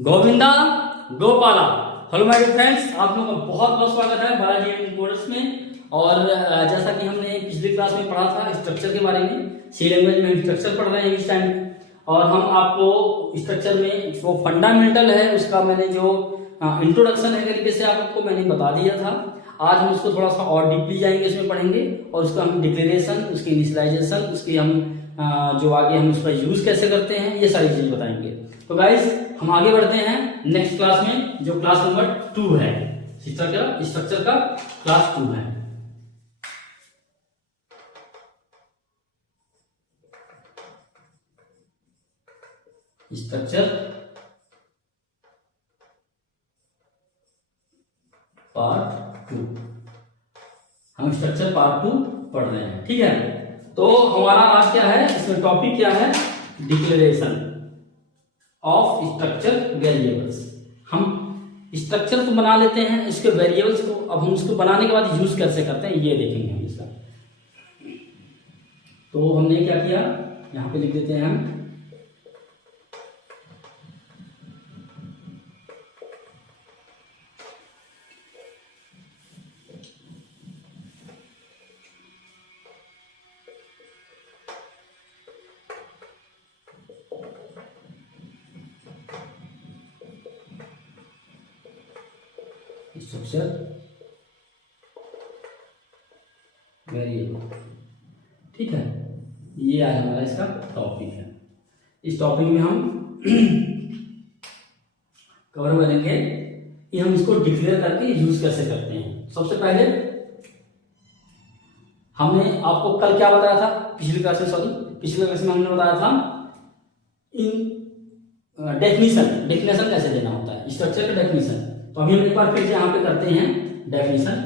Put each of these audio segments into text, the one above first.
Govinda Gopala. Hello my dear friends, आप लोगों का बहुत बहुत स्वागत है बालाजी कोर्स में। और जैसा कि हमने पिछली क्लास में पढ़ा था स्ट्रक्चर के बारे में, सी लैंग्वेज में स्ट्रक्चर पढ़ रहे हैं इस टाइम। और हम आपको स्ट्रक्चर में जो फंडामेंटल है उसका मैंने जो इंट्रोडक्शन है तरीके से आपको मैंने बता दिया था। आज हम उसको थोड़ा सा और डीपली जाएंगे, इसमें पढ़ेंगे और उसका हम डिक्लेरेशन, उसकी इनिशियलाइजेशन, उसकी हम जो आगे हम उसका यूज कैसे करते हैं, ये सारी चीज बताएंगे। तो गाइस हम आगे बढ़ते हैं नेक्स्ट क्लास में, जो क्लास नंबर 2 है। स्ट्रक्चर का क्लास 2 है। स्ट्रक्चर पार्ट 2, हम स्ट्रक्चर पार्ट 2 पढ़ रहे हैं, ठीक है। तो हमारा आज क्या है, इसमें टॉपिक क्या है, डिक्लेरेशन ऑफ स्ट्रक्चर वेरिएबल्स। हम स्ट्रक्चर तो बना लेते हैं, इसके वेरिएबल्स को अब हम उसको बनाने के बाद यूज कैसे करते हैं ये देखेंगे हम इसका। तो हमने क्या किया, यहां पे लिख देते हैं हम स्ट्रक्चर वेरिएबल, ठीक है। ये आज हमारा इसका टॉपिक है। इस टॉपिक में हम कवर करेंगे कि हम इसको डिक्लेयर करके यूज कैसे करते हैं। सबसे पहले हमने आपको कल क्या बताया था, पिछली क्लास में हमने बताया था इन डेफिनेशन कैसे देना होता है, स्ट्रक्चर का डेफिनेशन। तो अभी हम एक बार फिर से यहां पे करते हैं डेफिनेशन।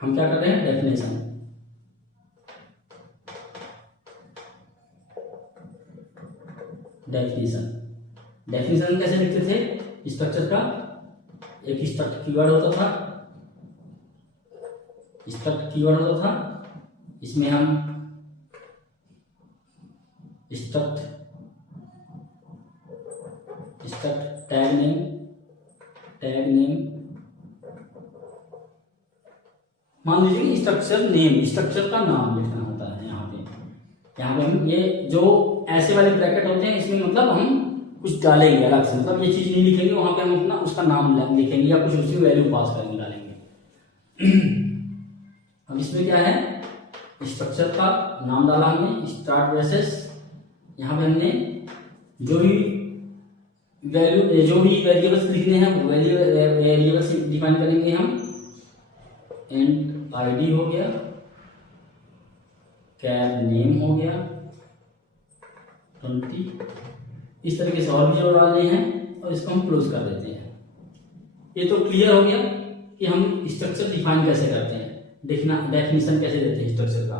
हम क्या कर रहे हैं, डेफिनेशन। डेफिनेशन कैसे लिखते थे स्ट्रक्चर का, एक स्ट्रक्ट कीवर्ड होता था, इसमें हम स्ट्रक्ट टैग नेम मान लीजिए, स्ट्रक्चर का नाम लिखना होता है। यहाँ पे हम ये जो ऐसे वाले ब्रैकेट होते हैं, इसमें मतलब हम कुछ डालेंगे अलग से, मतलब ये चीज नहीं लिखेंगे, वहां पे हम अपना उसका नाम लिखेंगे या कुछ उसकी वैल्यू पास करेंगे, डालेंगे। अब इसमें क्या है, स्ट्रक्चर का नाम डाला हमने, स्टार्ट ब्रेसेस। यहाँ पे हमने जो भी वेरिएबल्स लिखने हैं वो वेरिएबल्स डिफाइन करेंगे हम। एंड आईडी हो गया, कैर नेम हो गया 20, इस तरीके से और भी जो डालने हैं, और इसको हम क्लोज कर देते हैं। ये तो क्लियर हो गया कि हम स्ट्रक्चर डिफाइन कैसे करते हैं, डेफिनेशन कैसे देते हैं स्ट्रक्चर का,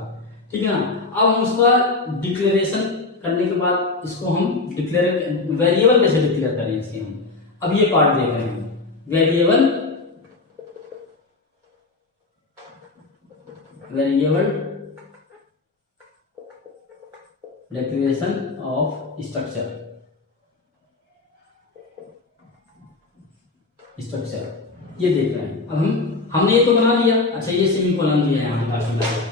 ठीक है ना। अब हम उसका डिक्लेरेशन करने के बाद इसको हम वेरिएबल कैसे डिक्लेयर करें इसके हम अब ये पार्ट देख रहे हैं। वेरिएबल डिक्लेरेशन ऑफ स्ट्रक्चर ये देख रहे हैं। अब हमने ये तो बना लिया, अच्छा ये सेमीकोलन दिया है यहाँ,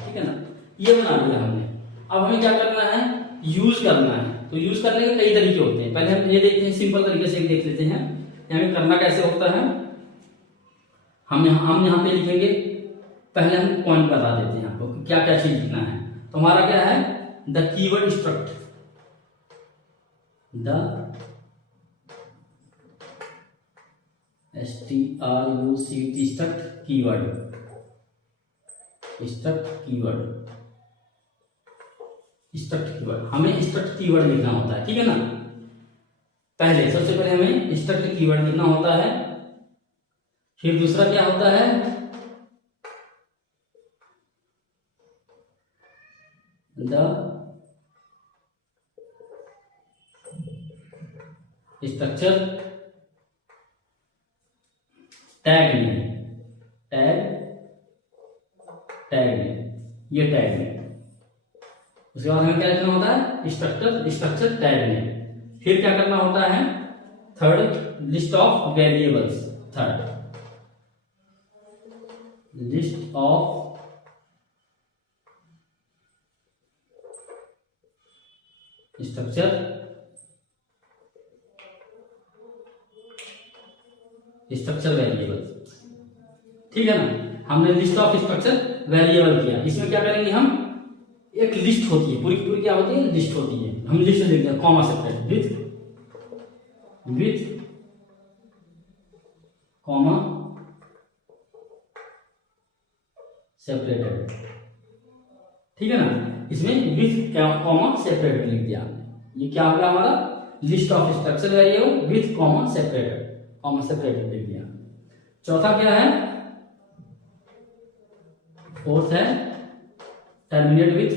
ठीक है ना, ये बना लिया हमने। अब हमें क्या करना है, यूज करना है। तो यूज करने के कई तरीके होते हैं, पहले हम ये देखते हैं, सिंपल तरीके से देख लेते हैं हमें करना कैसे होता है। हम यहाँ पे लिखेंगे, पहले हम पॉइंट बता देते हैं आपको क्या क्या चीज लिखना है। तो हमारा क्या है, the keyword struct, struct keyword हमें स्ट्रक्ट कीवर्ड लिखना होता है, ठीक है ना। पहले सबसे पहले हमें स्ट्रक्ट कीवर्ड लिखना होता है। फिर दूसरा क्या होता है, द स्ट्रक्चर टैग नेम, ये टैग नेम। उसके बाद हमें क्या लिखना होता है, स्ट्रक्चर टैग नेम। फिर क्या करना होता है, third list of variables, third list of structure variable. ठीक है ना, हमने लिस्ट ऑफ स्ट्रक्चर वेरिएबल किया। इसमें क्या करेंगे हम, एक लिस्ट होती है, पूरी की पूरी क्या होती है, लिस्ट होती है। हम लिस्ट लिखते हैं comma separate with comma separated. ठीक है ना, इसमें विथ कॉमा सेपरेटेड लिख दिया। ये क्या हो गया हमारा, list of structure variable with comma separated लिख दिया। चौथा क्या है, फोर्थ है टर्मिनेट विथ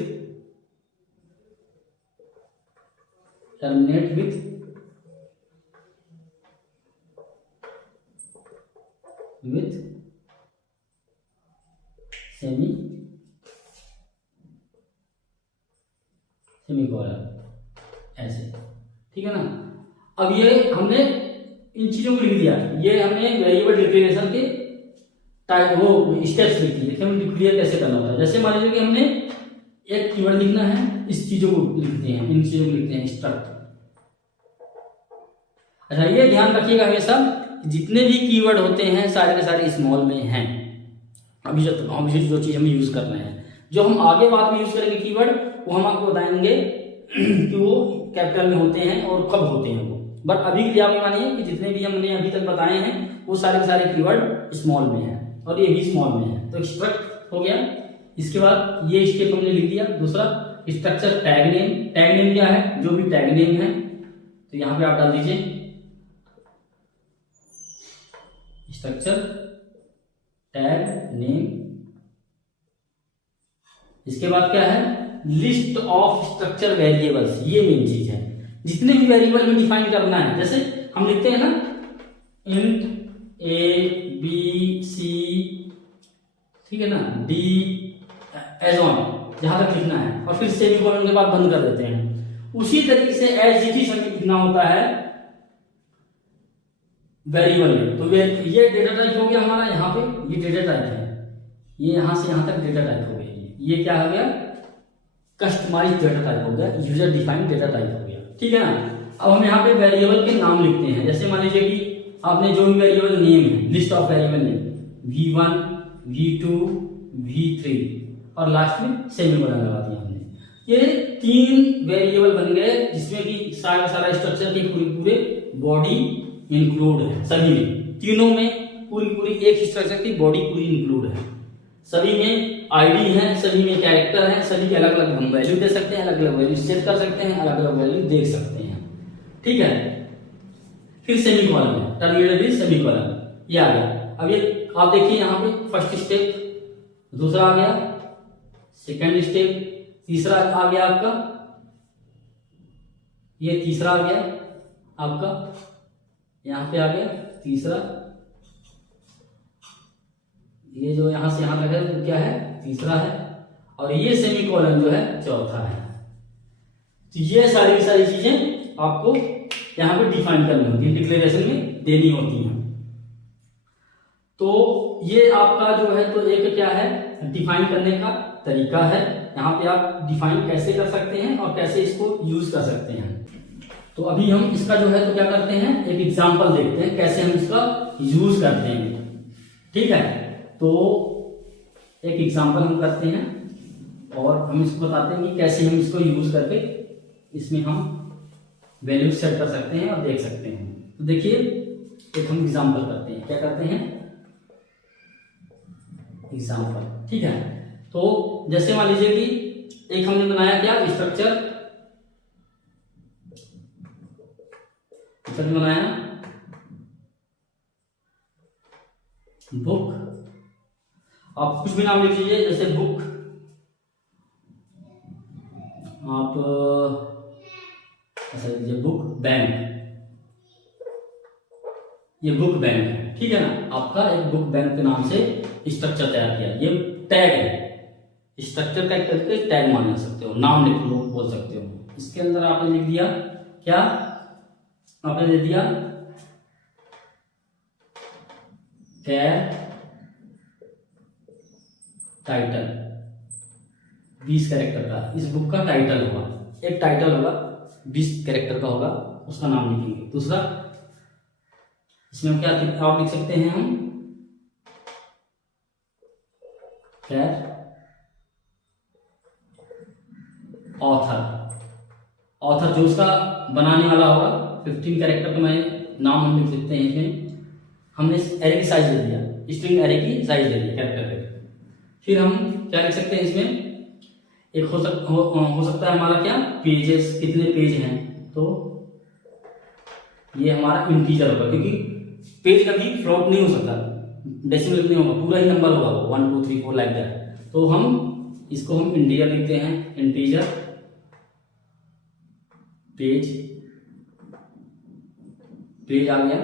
सेमीकोलन, ऐसे। ठीक है ना, अब ये हमने इन चीजों को लिख दिया। ये हमने वेरिएबल डिक्लेरेशन के टाइप वो स्टेप्स लिख दिए कि हम डिक्लेयर कैसे करना होता है। जैसे मान लीजिए कि हमने एक कीवर्ड लिखना है, इस चीजों को लिखते हैं, इन चीजों को लिखते हैं स्ट्रक्ट। अच्छा, ये ध्यान रखिएगा हमेशा, जितने भी कीवर्ड होते हैं सारे के सारे स्मॉल में हैं। अभी जो चीज हम यूज कर रहे हैं, जो हम आगे बाद में यूज करेंगे कीवर्ड, वो हम आपको बताएंगे कि वो कैपिटल में होते हैं और कब होते हैं वो। बट अभी के लिए आप मानिए कि जितने भी हमने अभी तक बताए हैं वो सारे के सारे कीवर्ड स्मॉल में है और ये भी स्मॉल में है। तो स्ट्रक्ट हो गया। इसके बाद ये स्टेप हमने लिख दिया। दूसरा स्ट्रक्चर टैग नेम क्या है, जो भी टैग नेम है तो यहां पे आप डाल दीजिए स्ट्रक्चर टैग नेम। इसके बाद क्या है, लिस्ट ऑफ स्ट्रक्चर वेरिएबल्स। ये मेन चीज है, जितने भी वेरिएबल में डिफाइन करना है। जैसे हम लिखते हैं ना इंट ए बी सी, ठीक है ना, डी एज ऑन, जहां तक लिखना है, और फिर सेमीकोलन के बाद बंद कर देते हैं। उसी तरीके से एज इट इज हमें लिखना होता है वेरिएबल में। तो ये डेटा टाइप हो गया हमारा, यहाँ पे ये डेटा टाइप है, ये यहां से यहां तक डेटा टाइप हो गया। ये क्या हो गया, कस्टमाइज्ड डेटा टाइप हो गया, यूजर डिफाइंड डेटा टाइप हो गया। ठीक है ना, अब हम यहाँ पे वेरिएबल के नाम लिखते हैं। जैसे मान लीजिए कि आपने जो भी वेरिएबल नेम है, list of variable name v1 v2 v3 और लास्ट में सेमीकोलन लगा दिया हमने। ये 3 वेरिएबल बन गए जिसमें कि सारा स्ट्रक्चर के पूरे बॉडी इंक्लूड है। सभी में, तीनों में पूरी एक स्ट्रक्चर की बॉडी पूरी इंक्लूड है। सभी में आईडी है, सभी में कैरेक्टर है, सभी के अलग अलग हम वैल्यू दे सकते हैं, अलग अलग वैल्यू सेट कर सकते हैं, अलग अलग वैल्यू देख सकते हैं। ठीक है, फिर सेमीकोलन है, टर्मिनेट विद सेमीकोलन, ये आ गया। अब ये आप देखिए यहाँ पे फर्स्ट स्टेप, दूसरा आ गया, सेकंड स्टेप, तीसरा आ गया आपका, ये तीसरा आ गया आपका, यहाँ पे आ गया तीसरा, ये जो यहां से यहां तक है तो क्या है, तीसरा है, और ये सेमीकोलन जो है चौथा है। तो ये सारी चीजें आपको यहां पे डिफाइन करनी होती है, डिक्लेरेशन में देनी होती है। तो ये आपका जो है तो एक क्या है, डिफाइन करने का तरीका है। यहाँ पे आप डिफाइन कैसे कर सकते हैं और कैसे इसको यूज कर सकते हैं। तो अभी हम इसका जो है तो क्या करते हैं, एक एग्जांपल देखते हैं कैसे हम इसका यूज करते हैं। ठीक है, तो एक एग्जांपल हम करते हैं और हम इसको बताते हैं कि कैसे हम इसको यूज करके इसमें हम वैल्यू सेट कर सकते हैं और देख सकते हैं। तो देखिए एक हम एग्जांपल करते हैं, क्या करते हैं, एग्जांपल। ठीक है, तो जैसे मान लीजिए कि एक हमने बनाया क्या, स्ट्रक्चर बनाया बुक, आप कुछ भी नाम लिख लीजिए, जैसे बुक, आप ऐसा लीजिए बुक बैंक, ये बुक बैंक है। ठीक है ना, आपका एक बुक बैंक के नाम से स्ट्रक्चर तैयार किया। ये टैग है, स्ट्रक्चर का एक टैग मान सकते हो, नाम लिख बोल सकते हो। इसके अंदर आपने लिख दिया क्या, आपने दे दिया कैर टाइटल 20 कैरेक्टर का, इस बुक का टाइटल होगा, एक टाइटल होगा 20 कैरेक्टर का होगा, उसका नाम लिखेंगे। दूसरा इसमें हम क्या और लिख सकते हैं, हम कैर ऑथर जो उसका बनाने वाला होगा, 15 कैरेक्टर का मैं नाम हम लिख सकते हैं। इसमें हमने एरे की साइज दे दिया, स्ट्रिंग एरे की साइज दे दिया कैरेक्टर पे। फिर हम क्या लिख सकते हैं इसमें, एक हो सकता है हमारा क्या, पेजेस, कितने पेज हैं, तो ये हमारा इंटीजर होगा, क्योंकि पेज कभी फ्लोट नहीं हो सकता, डेसिमल नहीं होगा, पूरा ही नंबर होगा वो 1 2 3 4 लाइक दैट। तो हम इसको हम इंटीजर लिखते हैं, इंटीजर पेज आ गया।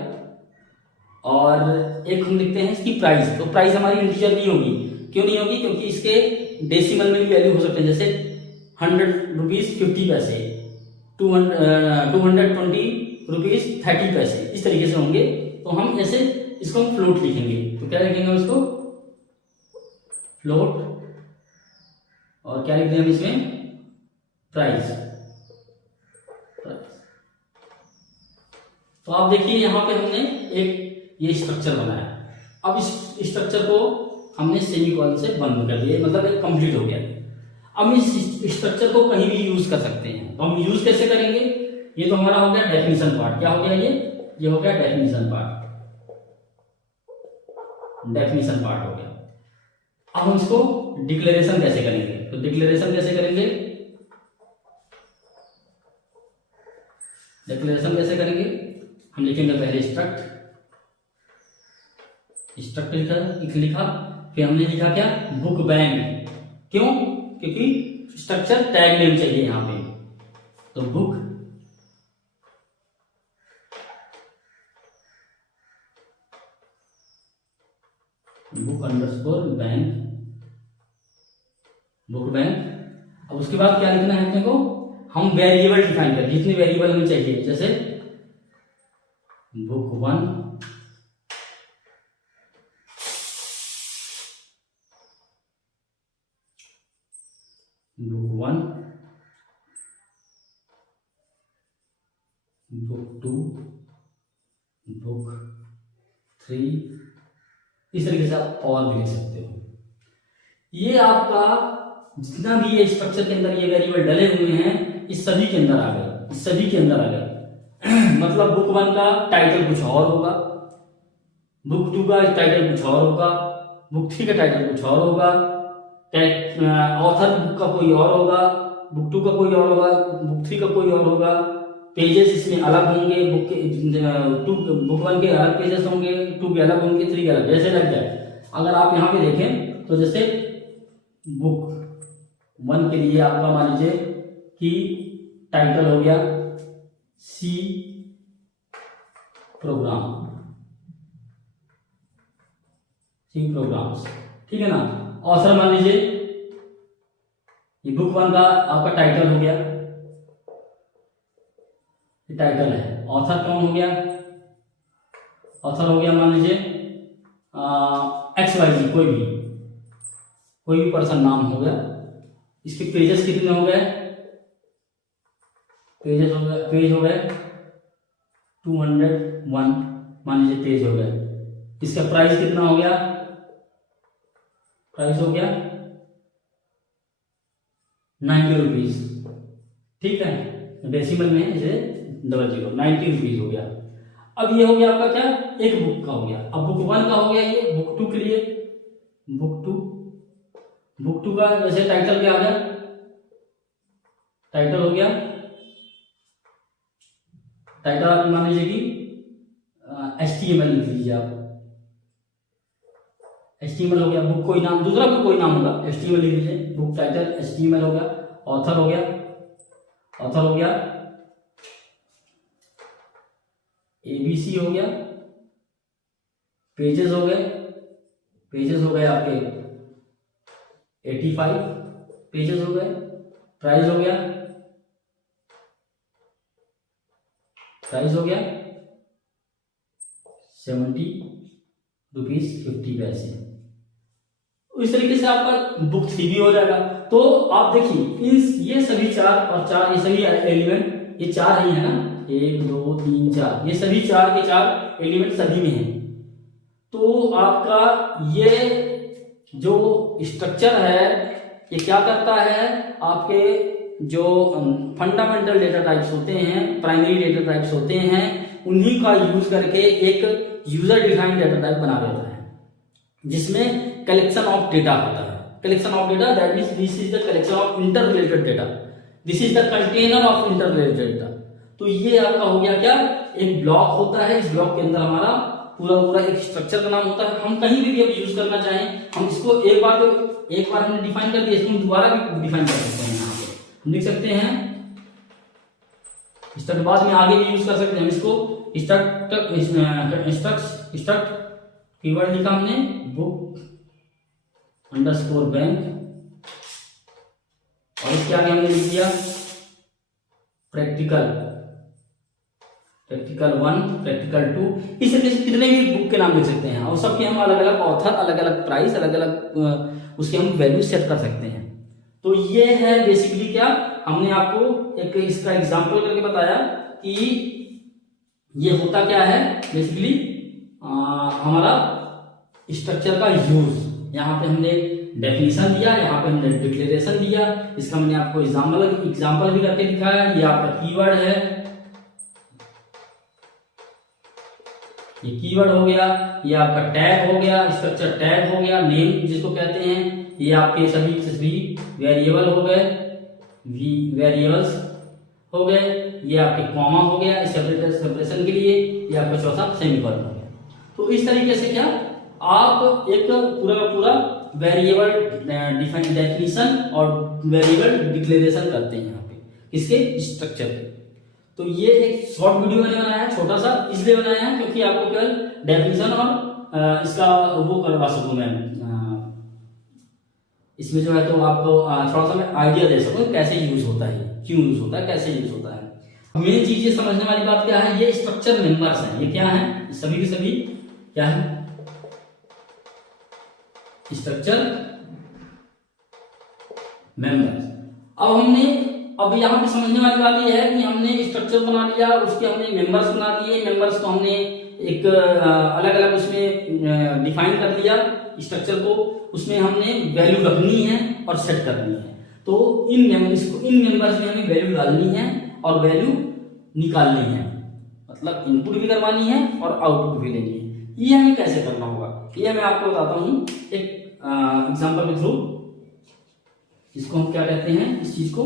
और एक हम लिखते हैं इसकी प्राइस, तो प्राइस हमारी इंटीजर नहीं होगी, क्यों नहीं होगी, क्योंकि इसके डेसिमल में भी वैल्यू हो सकते हैं, जैसे 100 रुपीज 50 पैसे, 220 रुपीज 30 पैसे, इस तरीके से होंगे। तो हम ऐसे इसको हम फ्लोट लिखेंगे, तो क्या लिखेंगे इसको, फ्लोट, और क्या लिख दें हम इसमें, प्राइस। तो आप देखिए यहाँ पे हमने एक ये स्ट्रक्चर बनाया। अब इस स्ट्रक्चर को हमने सेमीकोलन से बंद कर दिया, मतलब एक कंप्लीट हो गया। अब इस स्ट्रक्चर को कहीं भी यूज कर सकते हैं, तो हम यूज कैसे करेंगे, ये तो हमारा हो गया डेफिनेशन पार्ट। क्या हो गया ये हो गया डेफिनेशन पार्ट, डेफिनेशन पार्ट हो गया। अब हम इसको डिक्लेरेशन कैसे करेंगे, तो डिक्लेरेशन कैसे करेंगे, डिक्लेरेशन कैसे करेंगे, हम लिखेंगे पहले स्ट्रक्ट लिखा, फिर हमने लिखा क्या, बुक बैंक। क्यों, क्योंकि स्ट्रक्चर टैग नेम चाहिए यहां पे, तो book underscore bank, book bank. अब उसके बाद क्या लिखना है अपने को, हम वेरिएबल डिफाइन करें, जितने वेरिएबल हमें चाहिए, जैसे बुक 1 बुक 2 बुक 3, इस तरीके से आप और भी लिख सकते हो। ये आपका जितना भी ये स्ट्रक्चर के अंदर ये वेरिएबल डले हुए हैं, इस सभी के अंदर आ गए, इस सभी के अंदर आ गए। मतलब बुक 1 का टाइटल कुछ और होगा, बुक 2 का टाइटल कुछ और होगा, बुक 3 का टाइटल कुछ और होगा, ऑथर बुक का कोई और होगा, बुक 2 का कोई और होगा, बुक 3 का कोई और होगा, पेजेस इसमें अलग होंगे, बुक 1 के अलग पेजेस होंगे, 2 के अलग होंगे, 3 के अलग, जैसे लग जाए। अगर आप यहाँ पे देखें तो जैसे बुक 1 के लिए आपका मान लीजिए कि टाइटल हो गया सी प्रोग्राम्स, ठीक है ना। ऑथर मान लीजिए ये बुक 1 का आपका टाइटल हो गया, ये टाइटल है। ऑथर कौन हो गया, ऑथर हो गया मान लीजिए XYZ, कोई भी पर्सन नाम हो गया। इसके पेजेस कितने हो गए, पेज हो गए 201 मान लीजिए पेज हो गए। इसका प्राइस कितना हो गया, प्राइस हो गया 90 रुपीज, ठीक है, डेसिमल में इसे 00 90 रुपीज हो गया। अब ये हो गया आपका क्या, एक बुक का हो गया। अब बुक 1 का हो गया, ये बुक 2 के लिए, बुक 2 का जैसे टाइटल क्या आ गया, टाइटल हो गया, टाइटल आप मान लीजिए कि HTML लिख लीजिए आप, HTML हो गया। बुक कोई नाम, दूसरा भी कोई नाम होगा, HTML लिख लीजिए, बुक टाइटल HTML हो गया। ऑथर हो गया ABC हो गया। पेजेस हो गए आपके 85 पेजेस हो गए। प्राइस हो गया 70 ₹50 इस तरीके से आपका बुक 3 भी हो जाएगा। तो आप देखिए ये सभी चार और चार, ये सभी एलिमेंट, ये चार ही है ना, 1 2 3 4, ये सभी चार के चार एलिमेंट सभी में है। तो आपका ये जो स्ट्रक्चर है ये क्या करता है, आपके जो फंडामेंटल डेटा टाइप्स होते हैं, प्राइमरी डेटा टाइप्स होते हैं, उन्हीं का यूज करके एक यूजर डिफाइंड डेटा टाइप बना देता है, जिसमें कलेक्शन ऑफ डेटा होता है। Collection of data, that means this is the collection of inter related data, this is the container of inter related data. तो ये आपका हो गया क्या, एक ब्लॉक होता है, इस ब्लॉक के अंदर हमारा पूरा एक स्ट्रक्चर का नाम होता है। हम कहीं भी अब यूज करना चाहें, हम इसको एक बार हमने डिफाइन कर दिया, इसको हम दोबारा भी डिफाइन कर सकते हैं। यहाँ पे लिख सकते हैं स्ट्रक्ट, बाद में आगे भी यूज कर सकते हैं इसको। स्ट्रक्ट कीवर्ड लिखा हमने, बुक अंडरस्कोर बैंक, और इसके आगे हमने लिख दिया प्रैक्टिकल 1, प्रैक्टिकल 2। इस तरीके से कितने भी बुक के नाम लिख सकते हैं, और सबके हम अलग अलग ऑथर, अलग अलग प्राइस, अलग अलग उसके हम वैल्यू सेट कर सकते हैं। तो ये है बेसिकली क्या, हमने आपको एक इसका एग्जांपल करके बताया कि ये होता क्या है बेसिकली हमारा स्ट्रक्चर का यूज। यहाँ पे हमने डेफिनेशन दिया, यहाँ पे हमने डिक्लेरेशन दिया, इसका मैंने आपको एग्जांपल भी करके दिखाया। ये आपका कीवर्ड है, ये कीवर्ड हो गया, ये आपका टैग हो गया, स्ट्रक्चर टैग हो गया, नेम जिसको कहते हैं, ये आपके सभी वेरिएबल हो गए, वेरिएबल्स हो गए, ये आपके कॉमा हो गया सेपरेशन के लिए, ये आपका चौथा सेमीकोलन हो गया। तो इस तरीके से क्या आप एक पूरा वेरिएबल डेफिनेशन और वेरिएबल डिक्लेरेशन करते हैं यहाँ पे इसके स्ट्रक्चर पे। तो ये एक शॉर्ट वीडियो मैंने बनाया है, छोटा सा इसलिए बनाया है क्योंकि आपको केवल डेफिनेशन और इसका वो करवा सकूं मैं, इसमें जो है तो आपको थोड़ा सा मैं आइडिया दे सकूं कैसे यूज होता है, क्यों यूज होता है, कैसे यूज होता है। मेन चीज ये समझने वाली बात क्या है, ये स्ट्रक्चर मेंबर्स हैं, ये क्या है, सभी के सभी क्या है, स्ट्रक्चर मेंबर्स। अब यहाँ पे समझने वाली बात ये है कि हमने स्ट्रक्चर बना लिया, उसके हमने मेंबर्स बना दिए, मेंबर्स को हमने एक अलग अलग उसमें डिफाइन कर लिया स्ट्रक्चर को, उसमें हमने वैल्यू रखनी है और सेट करनी है। तो इन मेंबर्स में हमें वैल्यू डालनी है और वैल्यू निकालनी है, मतलब इनपुट भी करवानी है और आउटपुट भी लेनी है। ये हमें कैसे करना होगा, ये मैं आपको बताता हूँ एक एग्जांपल के थ्रू। इसको हम क्या कहते हैं, इस चीज को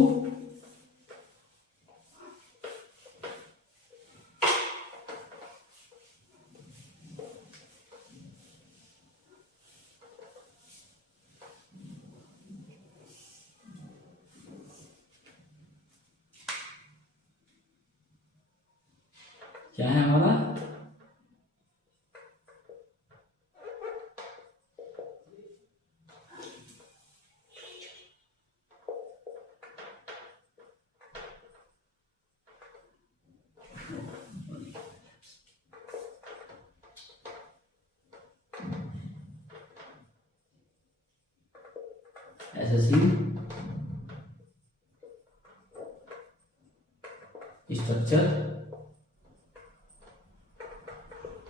क्या है हमारा एसएससी स्ट्रक्चर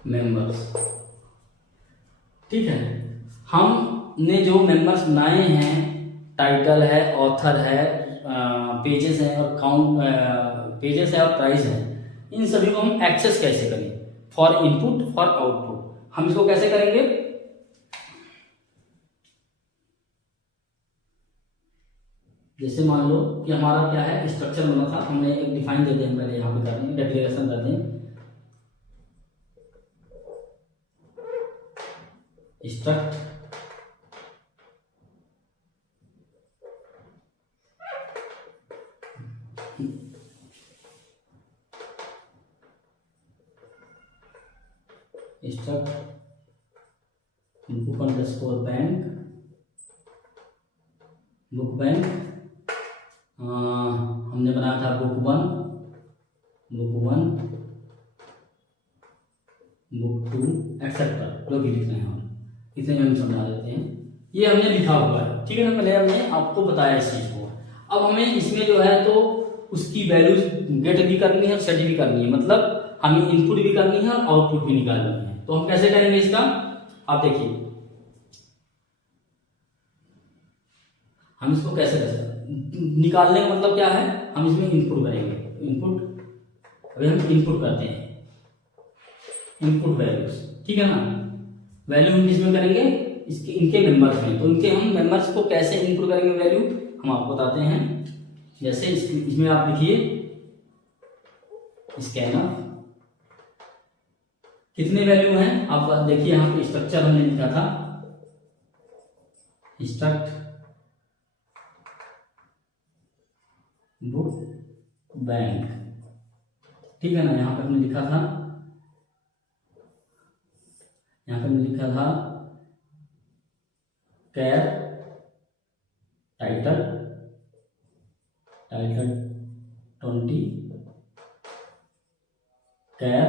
मेंबर्स। ठीक है, हमने जो मेंबर्स बनाए हैं, टाइटल है, ऑथर है, पेजेस है और पेजेस है और प्राइस है, इन सभी को हम एक्सेस कैसे करें, फॉर इनपुट फॉर आउटपुट, हम इसको कैसे करेंगे। जैसे मान लो कि हमारा क्या है, स्ट्रक्चर बना था, हमने एक डिफाइन दे दें, पहले यहाँ पे कर दें, डिक्लेरेशन कर दें, struct book underscore bank, book bank, हमने बनाया था बुक 1, बुक 2 एक्सेट्रा जो भी लिखना है हम इतने में हम समझा देते हैं। ये हमने लिखा हुआ है, ठीक है ना, पहले हमने आपको बताया इस चीज को। अब हमें इसमें जो है तो उसकी वैल्यूज गेट भी करनी है और सेट भी करनी है, मतलब हमें इनपुट भी करनी है और आउटपुट भी निकालनी है। तो हम कैसे करेंगे इसका, आप देखिए हम इसको कैसे कर सकते, निकालने का मतलब क्या है, हम इसमें इनपुट करेंगे, इनपुट अभी हम इनपुट करते हैं, इनपुट वैल्यूज, ठीक है ना। वैल्यू हम किसमें करेंगे, इसके इनके मेंबर्स में। तो इनके हम मेंबर्स को कैसे इनपुट करेंगे वैल्यू, हम आपको बताते हैं। जैसे इसमें आप लिखिए स्कैनर, कितने वैल्यू हैं आप देखिए, यहाँ पे स्ट्रक्चर हमने लिखा था, स्ट्रक्ट बुक बैंक, ठीक है ना। यहाँ पे हमने लिखा था, यहाँ पे हमने लिखा था कैर टाइटल, टाइटल 20, कैर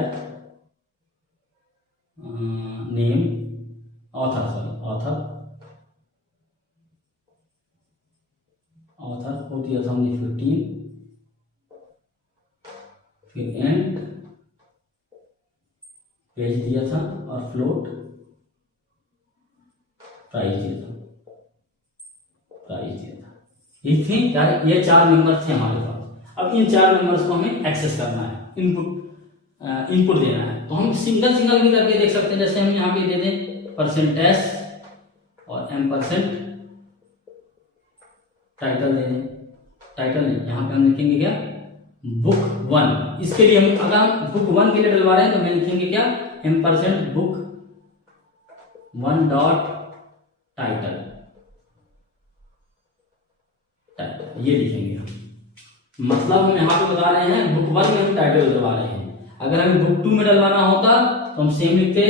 नेम ऑथर, सॉरी ऑथर को दिया था हमने 15, फिर एंड पेज दिया था और फ्लोट प्राइस दिया था, ये 4 मेंबर्स थे हमारे पास। अब इन 4 मेंबर्स को हमें एक्सेस करना है, इनपुट देना है। तो हम सिंगल सिंगल भी करके देख सकते हैं, जैसे हम यहाँ पे दे दें %s और M% टाइटल दे दें, टाइटल नहीं, यहाँ पे हम लिखेंगे क्या, बुक 1। इसके लिए हम अगर हम बुक 1 के लिए डलवा रहे हैं तो हम लिखेंगे क्या, M% बुक 1 डॉट टाइटल, ये लिखेंगे हम। मतलब हम यहाँ पे बता रहे हैं बुक 1 में हम टाइटल डलवा रहे हैं। अगर हमें बुक 2 में डलवाना होता तो हम सेम लिखते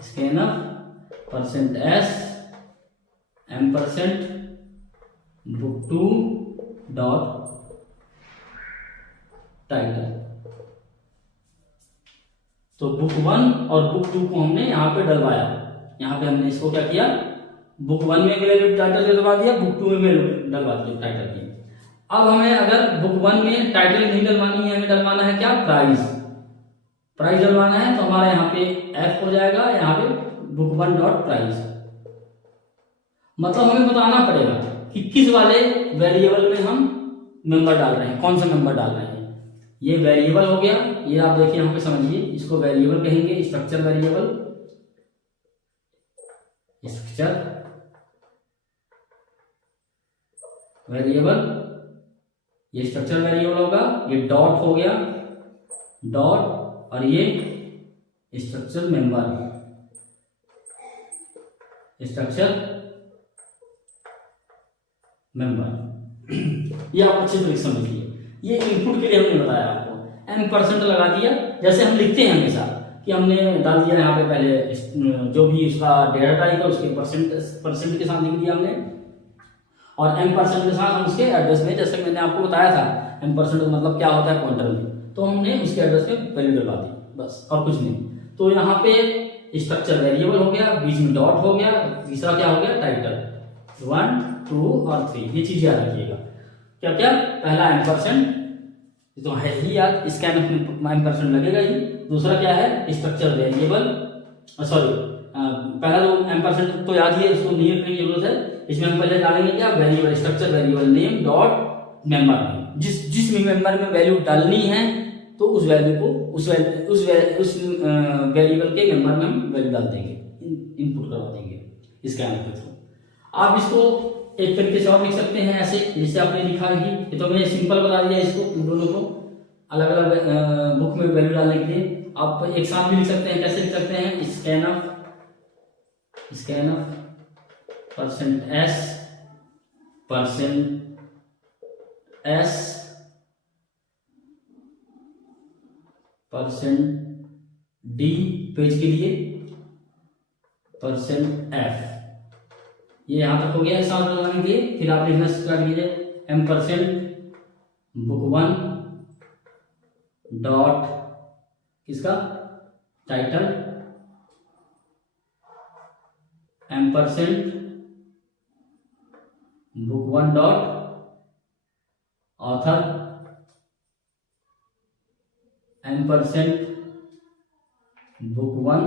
scanner %s M% book 2 dot title. तो बुक 1 और बुक 2 को हमने यहाँ पे डलवाया, यहाँ पे हमने इसको क्या किया, बुक 1 में वैल्यू टाइटल डलवा दिया, बुक 2 में वैल्यू डलवा दिया टाइटल की। अब हमें अगर बुक 1 में टाइटल नहीं डलवानी है, हमें डलवाना है क्या, प्राइस डलवाना है, तो हमारा यहाँ पे F हो जाएगा, यहाँ पे बुक 1 डॉट प्राइस। मतलब हमें बताना पड़ेगा कि किस वाले वेरिएबल में हम मेंबर डाल रहे हैं, कौन सा मेंबर डाल रहे हैं। ये वेरिएबल हो गया, ये आप देखिए यहाँ पे समझिए, इसको वेरिएबल कहेंगे, स्ट्रक्चर वेरिएबल, स्ट्रक्चर वेरिएबल, ये स्ट्रक्चर वेरिएबल होगा, ये डॉट हो गया, डॉट, और ये स्ट्रक्चर मेंबर, स्ट्रक्चर मेंबर। ये आप अच्छे से समझिए। ये इनपुट के लिए हमने बताया आपको, M% लगा दिया, जैसे हम लिखते हैं हमेशा कि हमने डाल दिया यहाँ पे पहले जो भी उसका डेटा टाइप है उसके परसेंट के साथ लिख दिया हमने, और M% के साथ हम उसके एड्रेस में, जैसे मैंने आपको बताया था M% मतलब क्या होता है पॉइंटर में, तो हमने उसके एड्रेस में वैल्यू डलवा दी, बस और कुछ नहीं। तो यहाँ पे स्ट्रक्चर वेरिएबल हो गया, बीच में डॉट हो गया, तीसरा क्या हो गया, टाइटल 1 2 और 3, ये चीज याद रखिएगा। क्या क्या, पहला M% तो है ही याद, स्कैन में M% लगेगा ही। दूसरा क्या है, स्ट्रक्चर वेरिएबल, सॉरी पहला तो M% तो याद ही है, उसको नहीं रखने की जरूरत है। इसमें हम पहले डालेंगे क्या, variable, structure variable name dot member में, जिस मेंबर में वैल्यू डालनी है तो उस वैल्यू को उस वेरिएबल के मेंबर में हम वैल्यू डाल देंगे, इनपुट करवा देंगे स्कैन के थ्रू। आप इसको एक तरीके से और लिख सकते हैं ऐसे, जैसे आपने लिखा है, ये तो मैंने सिंपल बता दिया इसको, इन दोनों को अलग अलग बुक में वैल्यू डालने के लिए। आप एक साथ भी लिख सकते हैं, कैसे लिख सकते हैं, स्कैनर %s %d पेज के लिए %f, ये यहां तक हो गया साथ लगाने के लिए। फिर आप लिखना स्टार्ट कीजिए M% बुक 1 डॉट किसका title ampersand book one dot author ampersand book one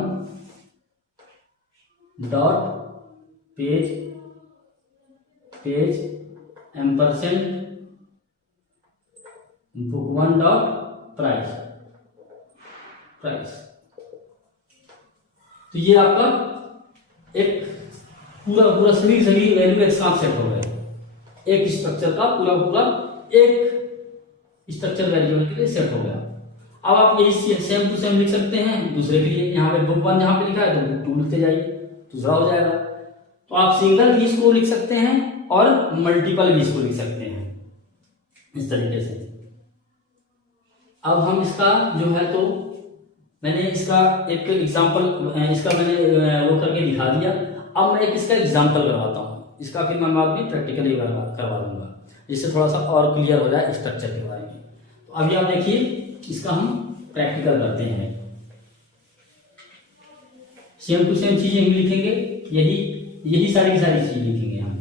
dot page ampersand book one dot price. तो ये आपका एक पूरा सभी वैल्यू एक साथ सेट हो गया। एक स्ट्रक्चर का पूरा एक स्ट्रक्चर वैल्यू के लिए सेट हो गया। अब आप यही सेम टू सेम लिख सकते हैं दूसरे के लिए। यहाँ पे बुक वन जहाँ पे लिखा है तो बुक टू लिखते जाइए, दूसरा हो जाएगा। तो आप सिंगल वीज को लिख सकते हैं और मल्टीपल वीज को लिख सकते हैं इस तरीके से। अब हम इसका जो है तो मैंने इसका एक एग्जांपल इसका मैंने वो करके दिखा दिया। अब मैं एक इसका एग्जांपल करवाता हूँ, इसका फिर मैं बाद में प्रैक्टिकली करवा दूंगा, जिससे थोड़ा सा और क्लियर हो जाए स्ट्रक्चर के बारे में। तो अभी आप देखिए इसका हम प्रैक्टिकल करते हैं। सेम टू सेम चीजें हम लिखेंगे, यही सारी की सारी चीजें लिखेंगे हम,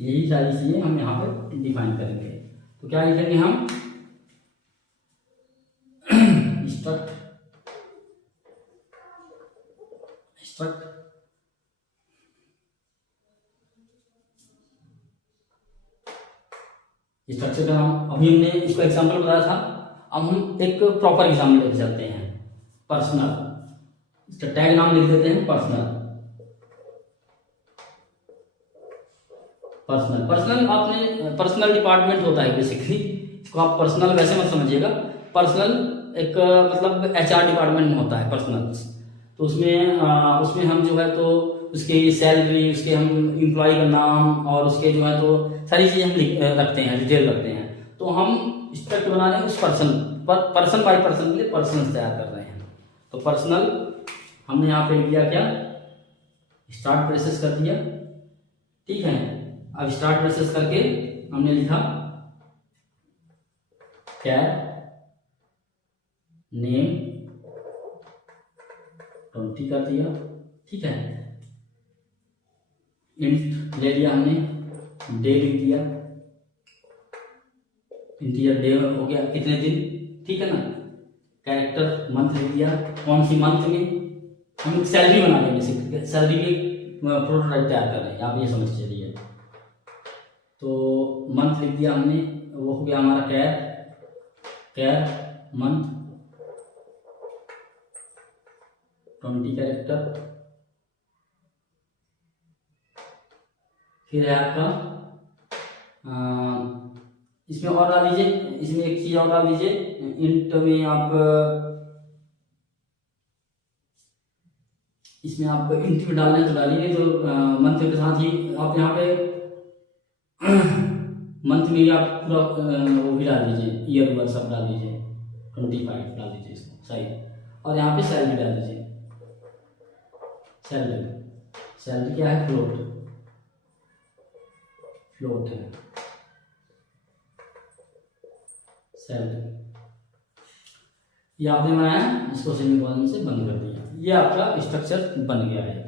यही सारी चीजें हम यहाँ पे डिफाइन करेंगे। तो क्या लिखेंगे हम, स्ट्रक्ट स्ट्रक्चर का नाम अभी हमने इसको एग्जांपल बताया था। अब हम एक प्रॉपर एग्जांपल लेके चलते हैं। पर्सनल, इसका टैग नाम लिख देते हैं पर्सनल आपने पर्सनल डिपार्टमेंट होता है बेसिकली। इसको आप पर्सनल वैसे मत समझिएगा। पर्सनल एक मतलब HR डिपार्टमेंट में होता है पर्सनल। तो उसमें हम जो है तो उसकी सैलरी, उसके हम एम्प्लॉय का नाम और उसके जो है तो सारी चीजें हम रखते हैं, डिटेल रखते हैं। तो हम स्ट्रक्ट बना रहे हैं उस पर्सन बाय पर्सन के लिए पर्सन तैयार कर रहे हैं। तो पर्सनल हमने यहाँ पे लिया क्या, स्टार्ट प्रेसेस कर दिया, ठीक है। अब स्टार्ट प्रेसेस करके हमने लिखा कैर नेम 20 कर दिया, ठीक है। इंट ले लिया हमने, डे लिख दिया, इंटीजर डे हो गया, कितने दिन, ठीक है ना। कैरेक्टर मंथ लिख दिया, कौन सी मंथ में हम सैलरी बना लेंगे, सैलरी की प्रोटोटाइप तैयार कर रहे हैं, आप ये समझ चलिए। तो मंथ लिख दिया हमने, वो हो गया हमारा कैर मंथ 20 कैरेक्टर। फिर है आपका इसमें और डाल दीजिए, इसमें एक चीज और डाल दीजिए, इंट में आप इसमें आप इंट में डालना है तो डालिए, तो मंथ के साथ ही आप यहाँ पे मंथ में आप पूरा वो भी डाल दीजिए, ईयर वर सब डाल दीजिए, 25 डाल दीजिए इसको सही। और यहाँ पे सैलरी डाल दीजिए, सैलरी क्या है, फ्लोट है सैलरी। ये आपने बनाया, इसको सेमीकोलन से बंद कर दिया, ये आपका स्ट्रक्चर बन गया है।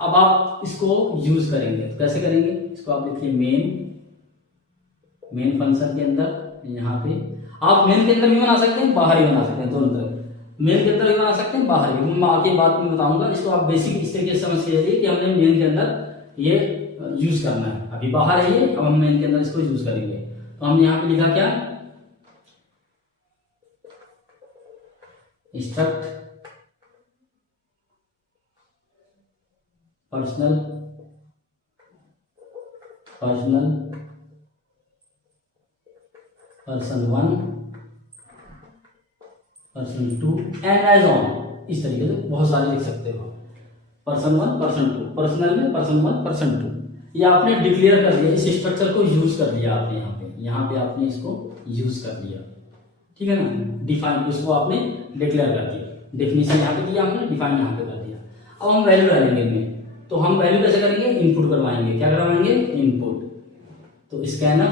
अब आप इसको यूज करेंगे तो कैसे करेंगे, इसको आप लिखिए मेन फंक्शन के अंदर। यहाँ पे आप मेन के अंदर भी बना सकते हैं, बाहर भी बना सकते हैं, दोनों तरफ मेन के अंदर भी बना सकते हैं, बाहर भी। मैं आगे बात में बताऊंगा, इसको आप बेसिक इस तरीके से समझ के कि हमने मेन के अंदर ये यूज करना है। अभी बाहर है ये, अब हम मेन के अंदर इसको यूज करेंगे। तो हमने यहाँ पे लिखा क्या, struct person 1 person 2 and so on, इस तरीके से बहुत सारे लिख सकते हो। पर्सन 1 पर्सन 2, पर्सनल में पर्सन 1 पर्सन 2, ये आपने डिक्लेयर कर दिया, इस स्ट्रक्चर को यूज कर दिया आपने यहाँ पे आपने इसको यूज कर दिया, ठीक है ना। डिफाइन उसको आपने डिक्लेयर कर दिया, डेफिनेशन यहाँ पे दिया हमने, डिफाइन यहाँ पे कर दिया। अब हम वैल्यू डालेंगे इनमें, तो हम वैल्यू कैसे करेंगे, इनपुट करवाएंगे। क्या करवाएंगे, इनपुट। तो स्कैनफ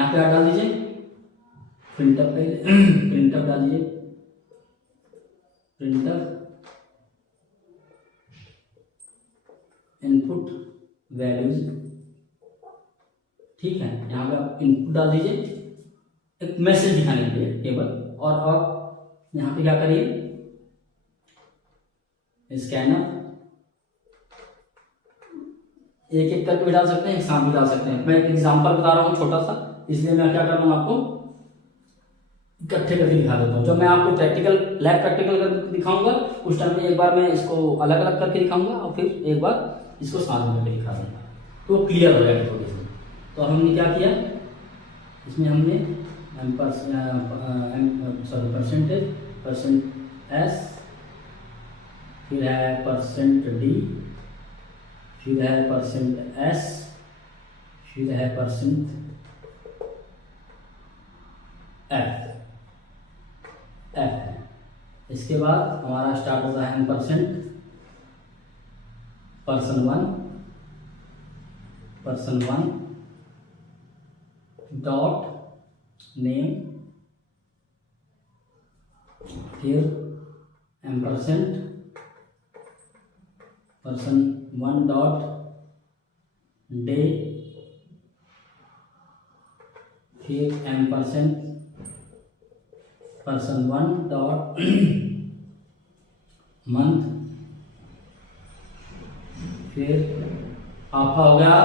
यहाँ पे आप डाल दीजिए प्रिंटअप पे प्रिंटअप डाल दीजिए, प्रिंटअप इनपुट वैल्यूज, ठीक है। यहाँ पे आप इनपुट डाल दीजिए एक मैसेज दिखाने के लिए केवल, और यहाँ पे क्या करिए स्कैनर एक एक करके भी डाल सकते हैं, एक साथ भी डाल सकते हैं। मैं एक एग्जांपल बता रहा हूँ छोटा सा, इसलिए मैं क्या कर रहा हूँ आपको इकट्ठे करके दिखा देता हूँ। जब मैं आपको प्रैक्टिकल लैब प्रैक्टिकल करके दिखाऊंगा उस टाइम में एक बार मैं इसको अलग अलग करके दिखाऊंगा और फिर एक बार इसको साथ में करके दिखा दूंगा, तो वो क्लियर हो जाएगा थोड़ी सी। तो हमने क्या किया, इसमें हमने परसेंटेज, परसेंट एस, फिर है परसेंट डी, फिर है परसेंट एस, फिर है परसेंट एफ है। इसके बाद हमारा स्टार्ट होता है percent person one dot name, फिर ampersand person one dot day, फिर ampersand person one dot month, फिर आपका हो गया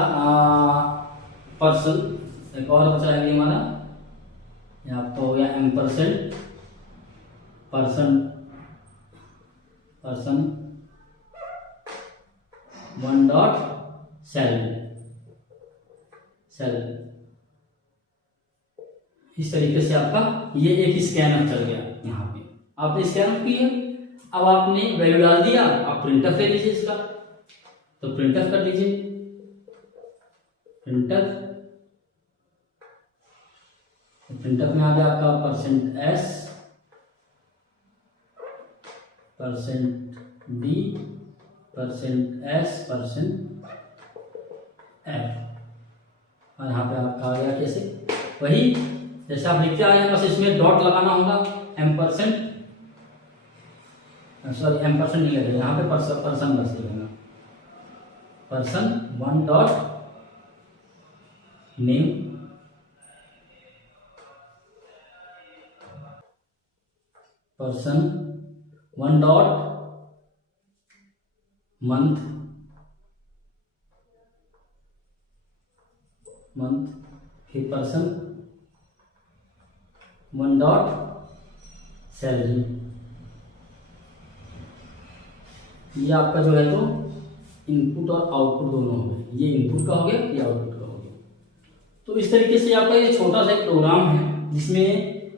पर्सन, एक और बचा है हमारा, ये आपका हो गया ampersand person one dot salary. इस तरीके से आपका ये एक स्कैनर चल गया। यहाँ पे आपने स्कैनर किया, अब आपने वैल्यू डाल दिया, आप प्रिंटअप ले लीजिए इसका, तो प्रिंटअप कर लीजिए, प्रिंटअप में आ गया आपका percent S, percent D, percent S, percent F, और यहाँ पे आपका आ गया कैसे, वही जैसे आप लिखते आए हैं, बस इसमें डॉट लगाना होगा, एम्परसेंट नहीं लगेगा यहाँ पे, पर्सन बस लिखेगा, person one dot name, person one dot month, फिर पर्सन वन डॉट सैलरी। ये आपका जो है तो इनपुट और आउटपुट दोनों हो गए, ये इनपुट का हो गया, ये आउटपुट का हो गया। तो इस तरीके से आपका ये छोटा सा एक प्रोग्राम है जिसमें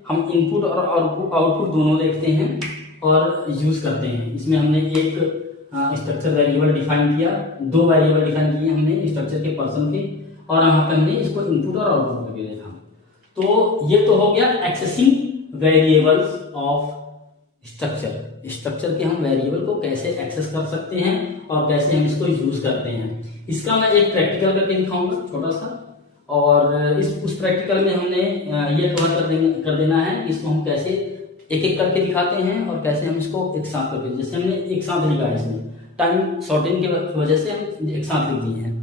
हम इनपुट और आउटपुट दोनों देखते हैं और यूज़ करते हैं। इसमें हमने एक स्ट्रक्चर वेरिएबल डिफाइन किया, दो वेरिएबल डिफाइन किए हमने स्ट्रक्चर के पर्सन के, और यहाँ पे हमने इसको इनपुट और आउटपुट करके देखा। तो ये तो हो गया एक्सेसिंग वेरिएबल्स ऑफ स्ट्रक्चर के हम वेरिएबल को कैसे एक्सेस कर सकते हैं और कैसे हम इसको यूज करते हैं। इसका मैं एक प्रैक्टिकल करके दिखाऊंगा छोटा सा, और उस प्रैक्टिकल में हमने ये कवर कर देना है कि इसको हम कैसे एक एक करके दिखाते हैं और कैसे हम इसको एक साथ करके, जैसे हमने एक साथ लिखा है, इसमें टाइम शॉर्टिंग की वजह से हम एक साथ लिख दिए हैं,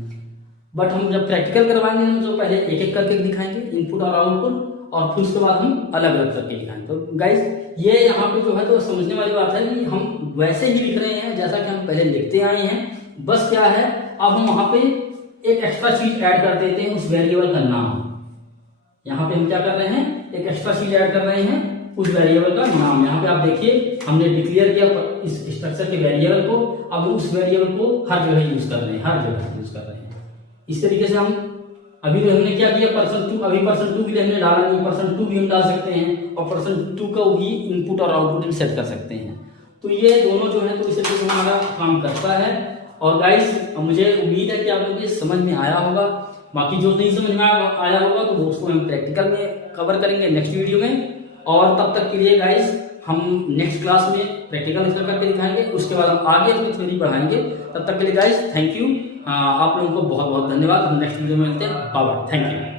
बट हम जब प्रैक्टिकल करवाएंगे हम तो पहले एक एक करके दिखाएंगे इनपुट और आउटपुट, और फिर उसके बाद हम अलग अलग करके दिखाएंगे। तो गाइज ये यहाँ पे जो है तो समझने वाली बात है कि हम वैसे ही लिख रहे हैं जैसा कि हम पहले लिखते आए हैं, बस क्या है अब हम वहाँ पे एक एक्स्ट्रा चीज ऐड कर देते हैं, उस वेरिएबल का नाम। यहाँ पे हम क्या कर रहे हैं, एक एक्स्ट्रा चीज ऐड कर रहे हैं, उस वेरिएबल का नाम। यहाँ पे आप देखिए हमने डिक्लेयर किया इस स्ट्रक्चर के वेरिएबल को, अब उस वेरिएबल को हर जगह यूज कर रहे हैं, हर जगह यूज कर रहे हैं। इस तरीके से हम अभी तो हमने क्या किया, %2, अभी %2 के लिए हमने डाला नहीं, %2 भी हम डाल सकते हैं और %2 का भी इनपुट और आउटपुट हम सेट कर सकते हैं। तो ये दोनों जो है तो इस तरीके से हमारा काम करता है। और गाइस मुझे उम्मीद है कि आप लोगों को समझ में आया होगा, बाकी जो नहीं समझ में आया होगा तो उसको हम प्रैक्टिकल में कवर करेंगे नेक्स्ट वीडियो में। और तब तक के लिए गाइस हम नेक्स्ट क्लास में प्रैक्टिकल करके दिखाएंगे, उसके बाद हम आगे अपनी थ्योरी बढ़ाएंगे। तब तक के लिए गाइस थैंक यू, आप लोगों को बहुत बहुत धन्यवाद। हम नेक्स्ट वीडियो में मिलते हैं, बाय बाय, थैंक यू।